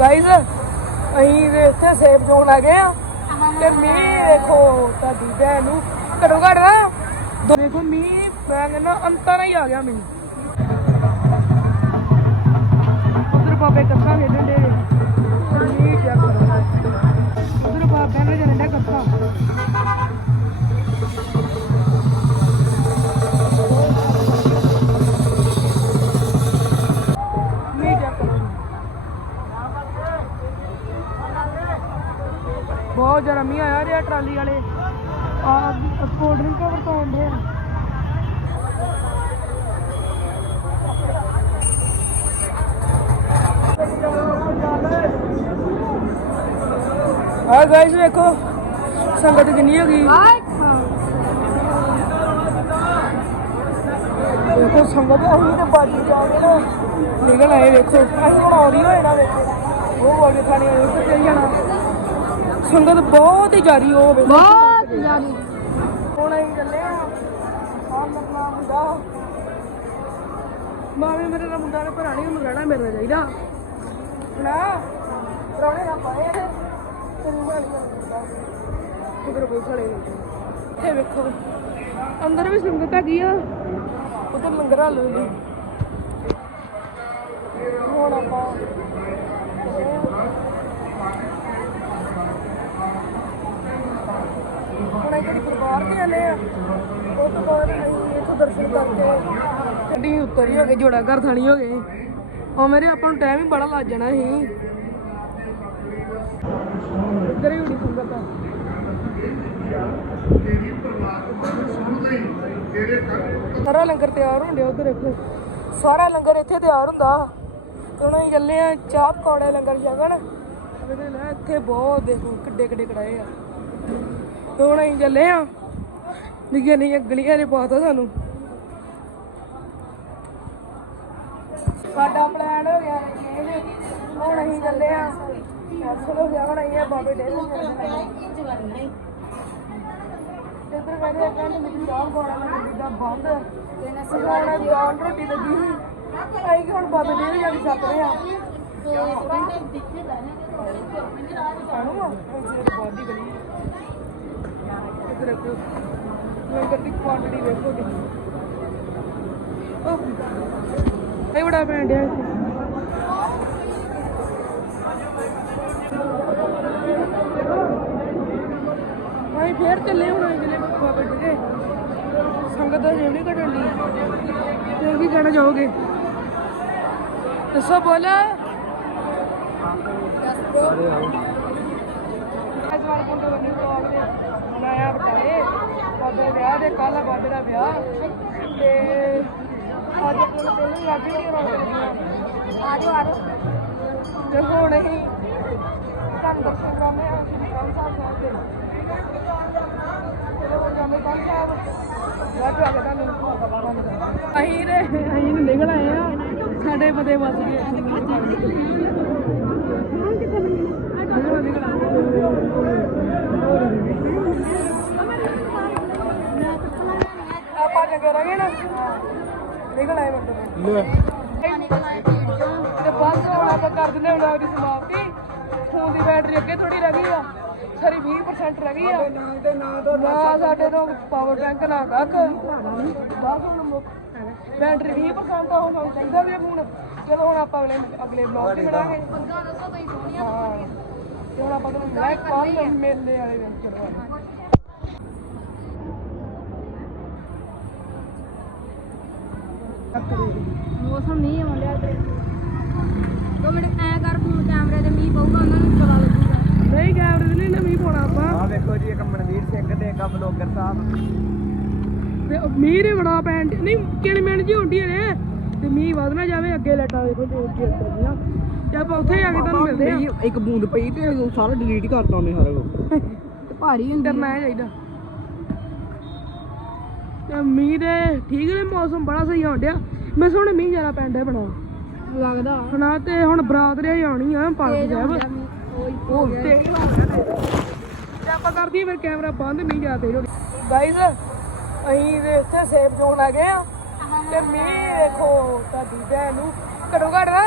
Guys ਅਸੀਂ ਦੇ ਇੱਥੇ ਸੇਫ ਜ਼ੋਨ ਆ ਗਏ ਆ। ਤੇ ਮੀਂਹ ਵੇਖੋ ਤੁਹਾਡੀ ਭੈਣ ਨੂੰ। ਘੜੋ ਘੜ ਦੋ- ਦੇਖੋ ਮੀਂਹ ਮੈਂ ਕਹਿੰਦਾ ਅੰਤਾਂ ਨਾਲ ਹੀ ਆ ਗਿਆ ਮੀਂਹ। ਉਧਰ ਬਾਬੇ ਕੱਥਾ ਖੇਡਣ ਦੇ ਮੀਂਹ ਚੈੱਕ ਕਰੋ। ਉਧਰ ਬਾਬਾ ਨੇ ਜਰੰਡਾ ਕੱਥਾ ਬਹੁਤ ਜ਼ਿਆਦਾ ਆਇਆ ਰਿਹਾ ਟਰਾਲੀ ਵਾਲੇ। ਆ ਕੋਲਡ ਡਰਿੰਕ ਵਰਤਾਉਣ ਦੇ ਆ। ਆ ਗਾਇਸ ਵੇਖੋ, ਸੰਗਤ ਕਿੰਨੀ ਹੋ ਗਈ। ਦੇਖੋ ਸੰਗਤ ਅਸੀਂ ਤੇ ਬਾਜੀ ਜਾ ਨਾ। ਨਿਕਲ ਆਏ, ਵੇਖੋ। ਅਸੀਂ ਹੁਣ ਆਉਰੀ ਹੋਏ ਨਾ, ਵੇਖੋ। ਉਹ ਵਾਲੇ ਥਾਣੇ ਵਾਲੇ ਉੱਤੇ ਜਾਣਾ। ਸੰਗਤ ਬਹੁਤ ਹੀ ਜਾਰੀ ਹੋ ਵੇਖੋ। ਬਹੁਤ ਜ਼ਿਆਦਾ ਹੁਣ ਅਸੀਂ ਚੱਲੇ ਆ ਆ ਮਰਨਾ ਮੁੰਡਾ। ਮਾਵੇਂ ਮੇਰੇ ਦਾ ਮੁੰਡਾ ਨੇ ਭਰਾਣੀ ਨੂੰ ਰਹਿਣਾ ਮਿਲਣਾ ਚਾਹੀਦਾ। ਨਾ ਪ੍ਰਾਣੇ ਨਾ ਪਾਏ ਤੇਰੀ ਗੱਲ ਉਧਰ ਕੋਈ ਖੜੇ ਨੇ ਇਹ ਵੇਖੋ। ਅੰਦਰ ਵੀ ਸੰਗਤ ਹੈਗੀ ਆ। ਉਧਰ ਲੰਗਰ ਹਾਲ ਹੁਣ ਆਪਾਂ ਹੁਣ ਅਸੀਂ ਜਿਹੜੀ ਦਰਬਾਰ ਆ। ਉਹ ਤੋਂ ਬਾਅਦ ਅਸੀਂ ਇੱਥੋਂ ਦਰਸ਼ਨ ਕਰਕੇ ਗੱਡੀ ਉੱਤਰ ਹੀ ਹੋ ਗਏ ਜੋੜਾ ਘਰ ਥਾਣੀ ਹੋ ਗਏ ਉਹ ਮੇਰੇ ਆਪਾਂ ਨੂੰ ਟਾਈਮ ਹੀ ਬੜਾ ਲੱਗ ਜਾਣਾ ਸੀ। ਇੱਧਰ ਹੀ ਸੰਗਤ। ਆ ਸਾਰਾ ਲੰਗਰ ਤਿਆਰ ਹੁੰਦੇ ਉਧਰ ਇੱਥੇ। ਸਾਰਾ ਲੰਗਰ ਇੱਥੇ ਤਿਆਰ ਹੁੰਦਾ। ਤੇ ਹੁਣ ਅਸੀਂ ਚੱਲੇ ਆ ਚਾਹ ਪਕੌੜੇ ਲੰਗਰ ਛਕਣ। ਇਹਦੇ ਨਾਲ ਇੱਥੇ ਬਹੁਤ ਦੇਖੋ ਕਿੱਡੇ ਕਿੱਡੇ ਕੜਾਏ ਆ। ਤੇ ਹੁਣ ਅਸੀਂ ਚੱਲੇ ਆ। ਨਿੱਕੀਆਂ ਨਿੱਕੀਆਂ ਗਲੀਆਂ 'ਚ ਪਾਤਾ ਸਾਨੂੰ। ਸਾਡਾ ਪਲਾਨ ਹੋ ਗਿਆ। ਹੁਣ ਅਸੀਂ ਚੱਲੇ ਆ ਕੈਂਸਲ ਹੋ ਗਿਆ ਹੁਣ ਅਸੀਂ ਆ ਬਾਬੇ ਡੇਰੇ ਇੱਧਰ ਕਹਿੰਦੇ ਆ ਕਹਿੰਦੇ ਮੇਰੀ ਚਾਹ ਗੋਣਾ ਨਾ ਗੱਡੀ ਦਾ ਬੰਦ। ਤੇ ਨਾ ਸਗਾਉਣਾ ਜਾਨ ਰੋਟੀ ਲੱਗੀ ਸੀ ਅਸੀਂ ਕਿ ਹੁਣ ਬਾਬੇ ਡੇਰੇ ਜਾ ਕੇ ਛੱਕ ਰਹੇ ਆ ਕਾਣੂ ਆ ਇੱਧਰ ਬਾਦੀ ਗਲੀ ਇੱਧਰ ਇੱਕ ਲੰਗਰ ਦੀ ਕੁਆਂਟੀਟੀ ਵੇਖੋ ਕਿੰਨੀ। ਇਹ ਬੜਾ ਬੈਂਡ ਹੈ ਇੱਥੇ। ਫੇਰ ਚੱਲੇ ਹੁਣ ਅਗਲੇ ਬਾਬਾ ਜੀ ਸੰਗਤ ਦਾ ਜਿਉਂ ਨਹੀਂ ਘਟਣ ਦੀ ਤੇ ਵੀ ਕਹਿਣਾ ਚਾਹੋਗੇ? ਦੱਸੋ ਬੋਲ। ਅੱਜ ਵਾਰ ਪੁੰਡੇ ਬੰਨੀ ਬਲੌਗ ਦੇ ਬਣਾਇਆ ਬਤਾਏ ਬਾਬੇ ਦੇ ਵਿਆਹ ਦੇ ਕੱਲ ਬਾਬੇ ਦਾ ਵਿਆਹ। ਤੇ ਅੱਜ ਪੁੰਡ ਪਹਿਲਾਂ ਹੀ ਅੱਜ ਵੀ ਰੌਣਕ ਲੱਗੀਆਂ ਆ ਜਾਓ ਆ ਜਾਓ ਤੇ ਹੁਣ ਅਸੀਂ ਤੁਹਾਨੂੰ ਦਰਸ਼ਨ ਆ ਸਾਹਿਬ ਦੇ। ਨੇ ਨਿਕਲ ਆਏ ਆ। ਸਾਡੇ ਪਤੇ ਵੱਜ ਗਏ ਆਪਾਂ ਚੰਗੇ ਰਹਿ ਗਏ ਨਾ ਨਿਕਲ ਆਏ ਮਤਲਬ ਤੇ ਬਸ ਹੁਣ ਆਪਾਂ ਕਰ ਦਿੰਦੇ ਹੁਣ ਆਪਦੀ ਸਮਾਪਤੀ। ਫੋਨ ਦੀ ਬੈਟਰੀ ਅੱਗੇ ਥੋੜੀ ਰਹਿ ਗਈ ਆ। ਸਾਰੀ 20% ਰਹਿ ਗਈ ਆ। ਨਾ ਸਾਡੇ ਤੋਂ ਪਾਵਰ ਬੈਂਕ ਨਾ ਕੱਖ ਬਸ ਹੁਣ ਮੁੱਕ- ਬੈਟਰੀ 20% ਆ ਹੁਣ ਚਾਹੀਦਾ ਵੀ ਫੋਨ ਚਲੋ ਹੁਣ ਆਪਾਂ ਅਗਲੇ ਅਗਲੇ ਬਲੌਗ 'ਚ ਮਿਲਾਂਗੇ। ਹਾਂ। ਤੇ ਹੁਣ ਆਪਾਂ ਤੁਹਾਨੂੰ ਮਿਲਾਂਗੇ ਕੱਲ ਮੇਲੇ ਵਾਲੇ ਦਿਨ ਚਲੋ ਮੌਸਮ ਨਹੀਂ ਆਉਂਦਾ ਤੇ ਦੋ ਮਿੰਟ ਐ ਕਰ ਫੋਨ ਕੈਮਰੇ ਤੇ ਮੀਂਹ ਪਊਗਾ ਉਹਨਾਂ ਨੂੰ ਪਤਾ ਲੱਗੂਗਾ। ਨਹੀਂ ਕੈਮਰੇ ਤੇ ਨਹੀਂ ਨਵੀਂ ਪਾਉਣਾ ਆਪਾਂ। ਆ ਵੇਖੋ ਜੀ ਇੱਕ ਮਨਵੀਰ ਸਿੰਘ ਤੇ ਇੱਕ ਬਲੌਗਰ ਸਾਹਿਬ। ਤੇ ਉਹ ਮੀਂਹ ਨੇ ਬੜਾ ਪੈਣ ਡਿਆ- ਨਹੀਂ ਕਿਣ ਮਿੰਟ ਜੀ ਹੁੰਦੀ ਨੇ ਤੇ ਮੀਂਹ ਵਧ ਨਾ ਜਾਵੇ ਅੱਗੇ ਲੈਟਾਂ ਵੇਖੋ ਜੋ ਉੱਚੀ ਉੱਤਰਦੀਆਂ ਤੇ ਆਪਾਂ ਉੱਥੇ ਜਾ ਕੇ ਤੁਹਾਨੂੰ ਮਿਲਦੇ ਆ ਇੱਕ ਬੂੰਦ ਪਈ ਤੇ ਉਹ ਸਾਰਾ ਡਿਲੀਟ ਕਰਤਾ ਉਹਨੇ ਸਾਰਾ ਕੁਝ ਭਾਰੀ ਹੁੰਦੀ ਕਰਨਾ ਹੈ ਚਾਹੀਦਾ ਤੇ ਮੀਂਹ ਦੇ ਠੀਕ ਨੇ ਮੌਸਮ ਬੜਾ ਸਹੀ ਹੋਣ ਡਿਆ। ਮੈਂ ਸੁਣ ਮੀਂਹ ਜ਼ਿਆਦਾ ਪੈਂਦਾ ਬਣਾ ਲੱਗਦਾ। ਹਨਾ ਤੇ ਹੁਣ ਬਰਾਤ ਰੇ ਆਉਣੀ ਆ ਪਾਲਕੀ ਸਾਹਿਬ। ਉਹ ਤੇ ਤੇ ਆਪਾਂ ਕਰਦੀ ਫਿਰ ਕੈਮਰਾ ਬੰਦ ਮੀਂਹ ਜ਼ਿਆਦਾ ਤੇਜ਼ ਹੋ ਗਿਆ। ਅਸੀਂ ਦੇ ਇੱਥੇ ਸੇਫ ਜ਼ੋਨ ਆ ਗਏ ਆ। ਤੇ ਮੀਂਹ ਵੇਖੋ ਤੁਹਾਡੀ ਭੈਣ ਨੂੰ। ਘੜੋ ਘੜ ਨਾ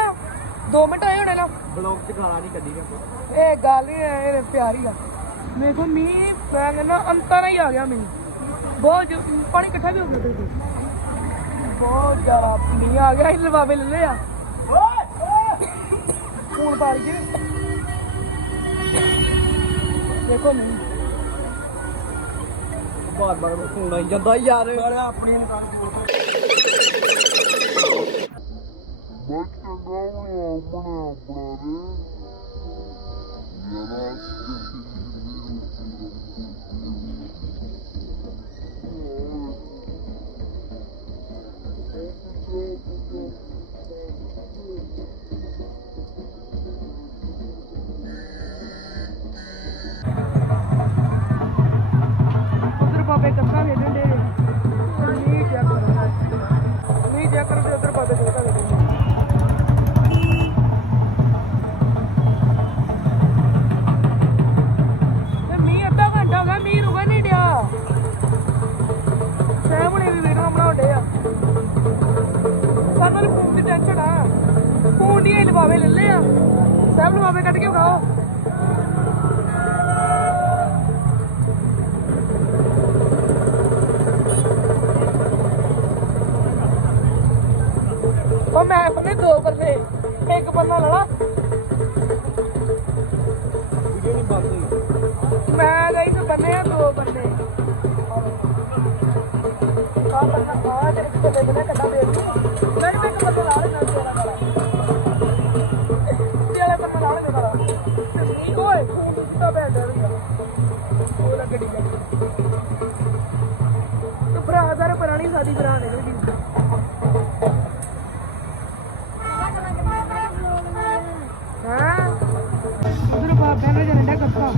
2 ਮਿੰਟ ਹੋਏ ਹੋਣੇ ਨਾ ਬਲੌਗ ਚ ਗਾਲਾਂ ਨਹੀਂ ਕੱਢੀ ਆਪਾਂ ਇਹ ਗੱਲ ਹੀ ਹੈ ਇਹ ਪਿਆਰੀ ਆ। ਮੇਰੇ ਮੀਂਹ ਮੈਂ ਕਹਿੰਦਾ ਅੰਤਾਂ ਹੀ ਆ ਗਿਆ ਮੀਂਹ। ਬਹੁਤ ਪਾਣੀ ਇਕੱਠਾ ਵੀ ਹੋ ਗਿਆ ਤੇ ਬਹੁਤ ਜ਼ਿਆਦਾ ਮੀਂਹ ਆ ਗਿਆ ਇਹ ਲਵਾਵੇ ਲੈ ਲਿਆ ਫੋਨ ਪਾਰ ਕੇ ਦੇਖੋ ਮੀਂਹ। ਬਾਰ ਬਾਰ ਫੋਨ ਆਈ ਜਾਂਦਾ ਯਾਰ। ਆਪਣੀ Mas chegava uma mulher pra ver. E ela esqueci です。ਲਵਾਵੇ ਲੈ ਆ ਸਹਿਬ ਲਵਾਵੇ ਕੱਢ ਕੇ ਵਿਖਾਓ ਉਹ ਮੈਂ ਬੰਨੇ ਦੋ ਪਰਨੇ ਇੱਕ ਪਰਨਾ ਲੜਾ ਵੀਡੀਓ ਨਹੀਂ ਬੰਦ ਹੋਈ ਮੈਂ ਗਈ ਤੇ ਬੰਨੇ ਆ ਦੋ ਬੰਨੇ ਆ ਬੰਨਾ ਆ ਤੇ ਇੱਕ ਬੰਨੇ ਕੱਢਾ ਦੇ ਮੈਨੂੰ ਇੱਕ ਬੰਨਾ ਲਾ ਲੈਣਾ ਤੇਰਾ ਭਰਾ ਦਰ ਪੁਰਾਣੀ ਸਾਡੀ ਭਰਾ ਨੇ ਗਈ ਹਾਂ? ਉਧਰ ਬਾਬਿਆਂ ਦਾ ਜਰੰਡਾ ਕੱਪਾ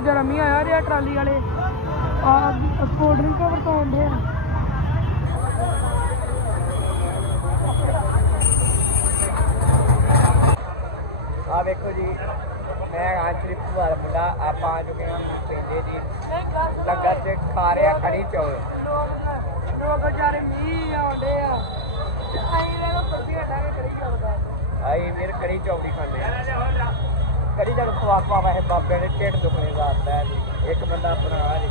ਬਹੁਤ ਜ਼ਿਆਦਾ ਮੀਂਹ ਆਇਆ ਰਿਹਾ ਟਰਾਲੀ ਵਾਲੇ। ਆ ਕੋਲਡ ਡਰਿੰਕ ਵਰਤਾਉਂਦੇ ਆ। ਆ ਵੇਖੋ ਜੀ ਮੈਂ ਆਂਚਰੀ ਭੂਆ ਮੁੰਡਾ ਆਪਾਂ ਆ ਚੁੱਕੇ ਹਾਂ ਪਿੰਡੇ ਜੀ ਲੰਗਰ ਤੇ ਖਾ ਰਿਹਾ ਕੜੀ ਚੌਲ। ਲੋਕ ਵਿਚਾਰੇ ਮੀਂਹ ਆਉਂਦੇ ਆ। ਆਈ ਵੇਖੋ ਸਬਜ਼ੀ ਹਟਾ ਕੇ ਕਰੀ ਕਰਦਾ ਆਈ ਵੀਰ ਕੜੀ ਚੌਲੀ ਖਾਂਦੇ ਆ। ਕੜੀ ਦਾ ਖਵਾ ਖਵਾ ਵੈਸੇ ਬਾਬੇ ਨੇ ਢਿੱਡ ਦੁਖਣੇ ਦਾ ਆਤਾ ਹੈ ਇੱਕ ਬੰਦਾ ਆਪਣਾ ਆ ਜੀ।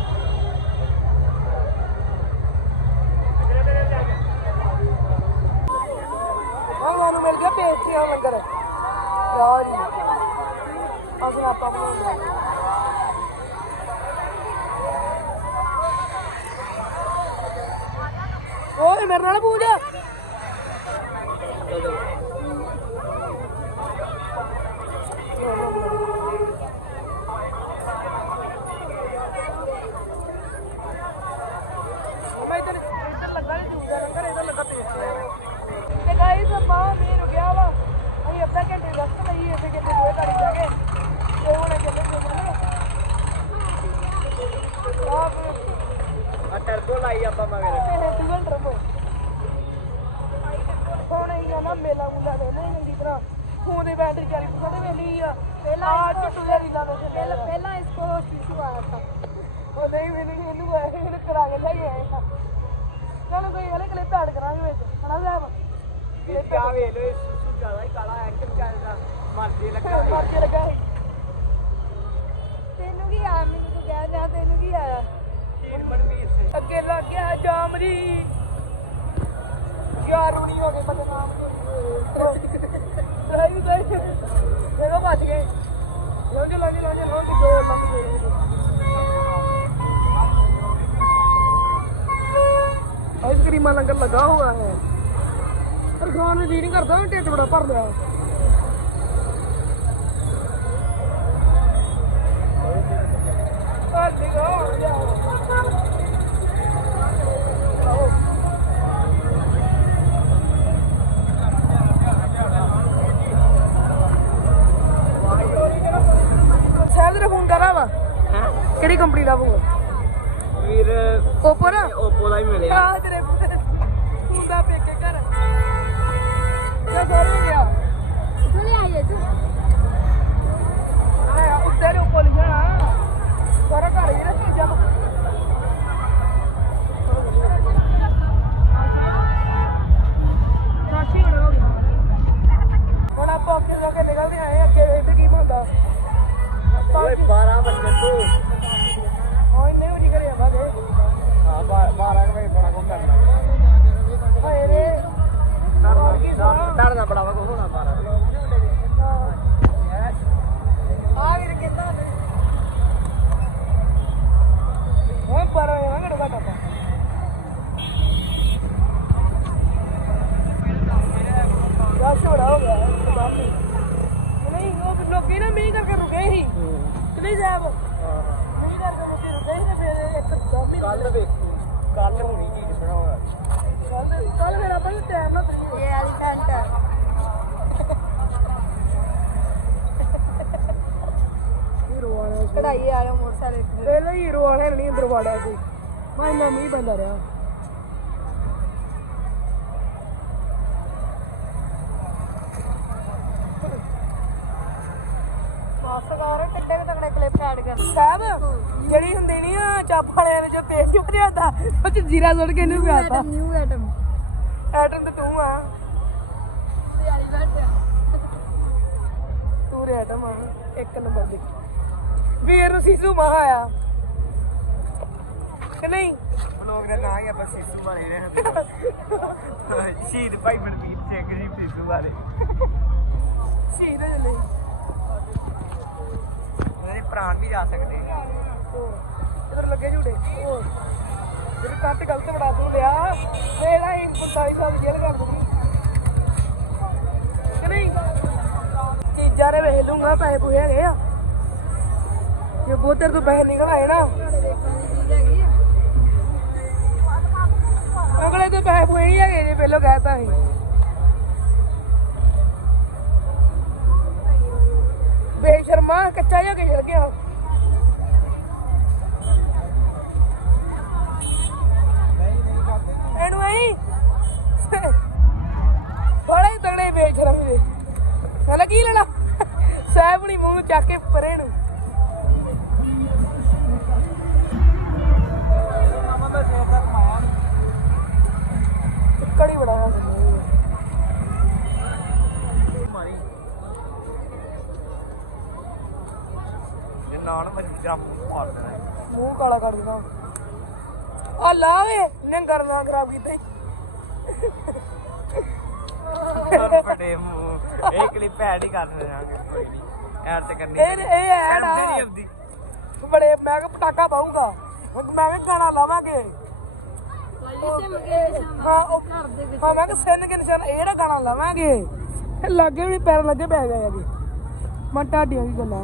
ਹਾਂ, ਮੈਨੂੰ ਮਿਲ ਗਿਆ ਪੇਸਟੀਆਂ ਲੰਗਰ ਆ ਜੀ। ਅਸਲ ਆਪਾਂ ਬਣਾਉਂਦੇ ਓਏ, ਮੇਰੇ ਨਾਲ ਪੂਜ। ਖੜਾ ਜਾ ਵਿੱਚ ਆ ਵੇਖ ਲੋ ਜ਼ਿਆਦਾ ਹੀ ਕਾਲਾ ਐਕਟਿਵ ਚੱਲਦਾ ਮਰਜ਼ੀ ਲੱਗਾ ਮਰਜ਼ੀ ਲੱਗਾ ਤੈਨੂੰ ਕੀ ਆ ਮੈਨੂੰ ਤੂੰ ਕਹਿ ਰਿਹਾ ਤੈਨੂੰ ਕੀ ਆ ਸ਼ੀਰ ਮਨਵੀਰ ਸਿੰਘ ਅੱਗੇ ਲੱਗ ਗਿਆ ਜਾਮਰੀ ਯਾਰ ਰੋਣੀ ਹੋ ਗਈ ਬਦਨਾਮ ਰਹੀ ਗਈ ਦੇਖੋ ਭੱਜ ਗਏ ਲੋਂਜ ਲੋਂਜ ਲੋਂਜ ਲੋਂਜ ਜੋਰ ਲੱਗ गई आइसक्रीम लंगर लगा हुआ है ਪਰ ਖਾਣ ਨੂੰ ਜੀ ਨਹੀਂ ਕਰਦਾ ਢਿੱਡ ਬੜਾ ਭਰ ਲਿਆ। ਦਾ ਕਿਹੜੀ ਕੰਪਨੀ ਦਾ ਫੋਨ ਵੀਰ ਓਪੋ ਨਾ ਓਪੋ ਦਾ ਹੀ ਮਿਲਿਆ। ਆ ਤੇਰੇ ਫੋਨ ਦਾ ਪੇਕੇ ਘਰ ਕਿਆ ਕਰ ਗਿਆ ਤੂੰ ਲੈ ਆਈਏ ਤੂੰ ਆਇਆ ਉੱਤੇ ਨੂੰ ਉੱਪਰ ਲਿਖਣਾ ਸਾਰਾ ਘਰ ਹੀ ਨਹੀਂ ਅੰਦਰ ਵਾੜਿਆ ਸੀ ਮੈਂ ਇੰਨਾ ਮੀਂਹ ਪੈਂਦਾ ਰਿਹਾ। ਸਾਹਿਬ ਜਿਹੜੀ ਹੁੰਦੀ ਨਹੀਂ ਆ ਚੱਪ ਵਾਲਿਆਂ ਤੇਜ਼ ਉਹ ਚ ਜੀਰਾ ਸੁੱਟ ਕੇ ਇਹਨੂੰ ਪਿਆਤਾ ਨਿਊ ਆਈਟਮ ਐਟਮ ਤੇ ਤੂੰ ਆ। ਤੇ ਵਾਲੀ ਬੈਠ ਤੂੰ ਰੇ ਐਟਮ ਆ। ਇੱਕ ਨੰਬਰ ਦੀ। ਵੀਰ ਨੂੰ ਸੀਸੂ ਮਾ ਆਇਆ। ਕਿ ਨਹੀਂ? ਬਲੌਗ ਦਾ ਨਾਂ ਹੀ ਆਪਾਂ ਸਿੱਧੂ ਬਾਰੇ ਰਹਿਣਾ ਸ਼ਹੀਦ ਭਾਈ ਬਲਬੀਰ ਸਿੰਘ ਜੀ ਸਿੱਧੂ ਬਾਰੇ। ਸ਼ਹੀਦ ਹੋ ਜਲੇ ਉਹਦੇ ਪ੍ਰਾਣ ਵੀ ਜਾ ਸਕਦੇ ਇਧਰ ਲੱਗੇ ਝੂਟੇ। ਉਹ ਜਿਹੜੇ ਕੱਟ ਗਲਤ ਬਣਾ ਤੂੰ ਲਿਆ ਮੇਰਾ ਹੀ 45 ਸਾਲ ਜੇਲ੍ਹ ਕਰ ਦੂੰਗੀ। ਕਿ ਨਹੀਂ? ਚੀਜ਼ਾਂ ਦੇ ਵੇਖ ਲੂੰਗਾ ਪੈਸੇ ਪੂਸੇ ਹੈਗੇ ਆ। ਜੇ ਬੋਤਰ ਤੋਂ ਪੈਸੇ ਨਿਕਲ ਆਏ ਨਾ। ਚੀਜ਼ ਹੈਗੀ ਪੈਸੇ ਪੂਸੇ ਨਹੀਂ ਹੈਗੇ ਜੇ, ਪਹਿਲਾਂ ਕਹਿਤਾ ਸੀ। ਬੇਸ਼ਰਮਾ, ਕੱਚਾ ਜਿਹਾ ਕੇ ਚਲ ਗਿਆ। ਇਹਨੂੰ ਆਈ ਬੜੇ ਤਗੜੇ ਬੇਸ਼ਰਮ ਦੇ। ਹਲਾ ਕੀ ਲੈਣਾ? ਸਾਹਿਬ ਨਹੀਂ ਮੂੰਹ ਚੱਕ ਕੇ ਪਰੇ ਨੂੰ ਨਾਲ ਮੈਂ ਜੰਮ ਮਾਰ ਦੇਣਾ। ਮੂੰਹ ਕਾਲਾ ਕਰ ਦੇਣਾ। ਆ ਲਾ ਵੇ ਨੰਗਰ ਨਾ ਖਰਾਬ ਕੀਤਾ ਮੂੰਹ ਇਹ ਕਲਿੱਪ ਐਡ ਹੀ ਕਰ ਦੇਵਾਂਗੇ ਕੋਈ ਨਹੀਂ। ਐਡ ਤੇ ਕਰਨੀ ਇਹ ਇਹ ਐਡ ਨਹੀਂ ਆ। ਆਉਂਦੀ ਬੜੇ ਮੈਂ ਕਿ ਪਟਾਕਾ ਪਾਉਂਗਾ ਮੈਂ ਕਿ ਗਾਣਾ ਲਾਵਾਂਗੇ। ਹਾਂ ਉਹ ਘਰ ਦੇ ਵਿੱਚ। ਹਾਂ ਮੈਂ ਕਿ ਸਿੰਨ ਕੇ ਨਿਸ਼ਾਨ ਇਹ ਜਿਹੜਾ ਗਾਣਾ ਲਾਵਾਂਗੇ ਇਹ ਲਾਗੇ ਵੀ ਪੈਰ ਲੱਗੇ ਪੈ ਗਏ ਹੈਗੇ ਮੈਂ ਤੁਹਾਡੀਆਂ ਵੀ ਗੱਲਾਂ।